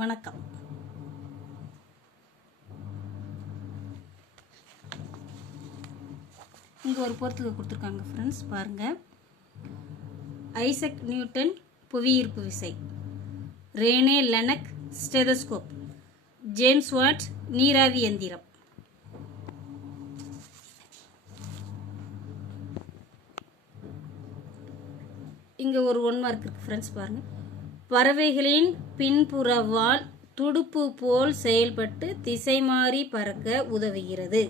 வணக்கம். இங்கே ஒரு பொறுத்துக்கு கொடுத்துருக்காங்க ஃப்ரெண்ட்ஸ் பாருங்கள் ஐசக் நியூட்டன் புவியீர்ப்பு விசை. René Laennec stethoscope. James Watt நீராவி எந்திரம். இங்கே ஒரு ஒன் மார்க் இருக்குது ஃப்ரெண்ட்ஸ் பாருங்கள் பறவைகளின் பின்புறவால் துடுப்பு போல் செயல்பட்டு திசை மாறி பறக்க உதவுகிறது.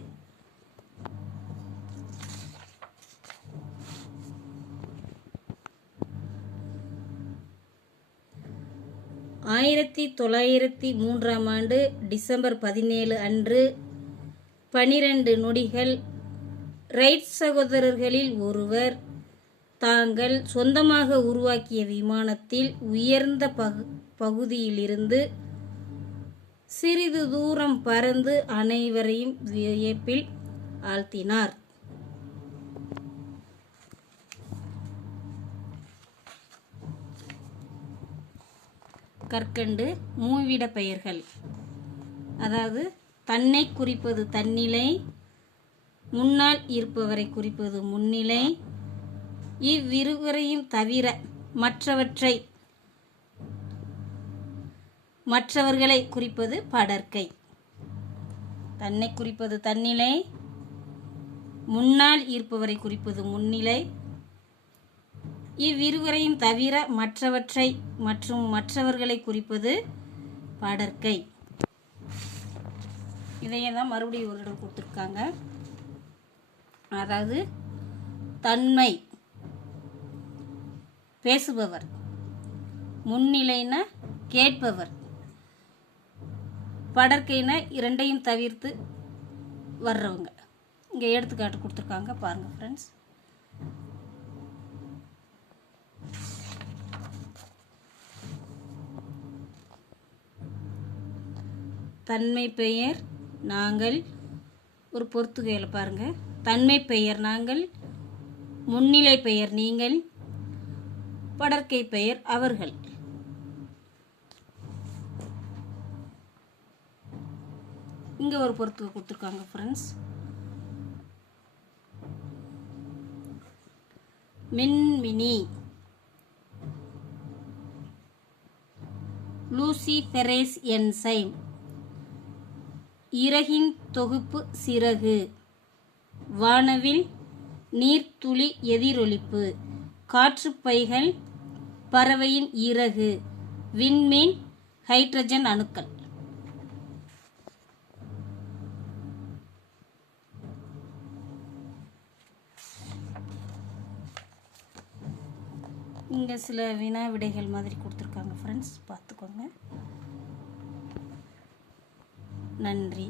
ஆயிரத்தி தொள்ளாயிரத்தி மூன்றாம் ஆண்டு டிசம்பர் பதினேழு அன்று பனிரெண்டு நொடிகள் ரைட் சகோதரர்களில் ஒருவர் தாங்கள் சொந்தமாக உருவாக்கிய விமானத்தில் உயர்ந்த பகு பகுதியிலிருந்து சிறிது தூரம் பறந்து அனைவரையும் வியப்பில் ஆழ்த்தினார். கற்கண்டு மூவிட பெயர்கள். அதாவது தன்னை குறிப்பது தன்னிலை முன்னால் இருப்பவரை குறிப்பது முன்னிலை இவ்விருவரையும் தவிர மற்றவற்றை மற்றவர்களை குறிப்பது படர்க்கை தன்னை குறிப்பது தன்னிலை முன்னால் இருப்பவரை குறிப்பது முன்னிலை. இவ்விருவரையும் தவிர மற்றவற்றை மற்றும் மற்றவர்களை குறிப்பது படர்க்கை இதையே தான் மறுபடியும் ஒரு இடம் கொடுத்துருக்காங்க. அதாவது தன்மை. பேசுபவர். முன்னிலைன கேட்பவர். படற்கைன இரண்டையும் தவிர்த்து வர்றவங்க. இங்கே எடுத்துக்காட்டு கொடுத்துருக்காங்க. பாருங்கள் ஃப்ரெண்ட்ஸ் தன்மை பெயர் நாங்கள். ஒரு பொறுத்துகையில் பாருங்கள் தன்மை பெயர் நாங்கள். முன்னிலை பெயர் நீங்கள். படற்கை பெயர் அவர்கள். இங்கே ஒரு பொறுத்து கொடுத்துருக்காங்க ஃப்ரெண்ட்ஸ் மின்மினி. Luciferase enzyme. இறகின் தொகுப்பு சிறகு. வானவில் நீர்த்துளி எதிரொலிப்பு. காற்றுப்பைகள் பறவையின் இறகு விண்மீன் ஹைட்ரஜன் அணுக்கள். இங்கே சில வினா விடைகள் மாதிரி கொடுத்துருக்காங்க ஃப்ரெண்ட்ஸ் பார்த்துக்கோங்க. நன்றி.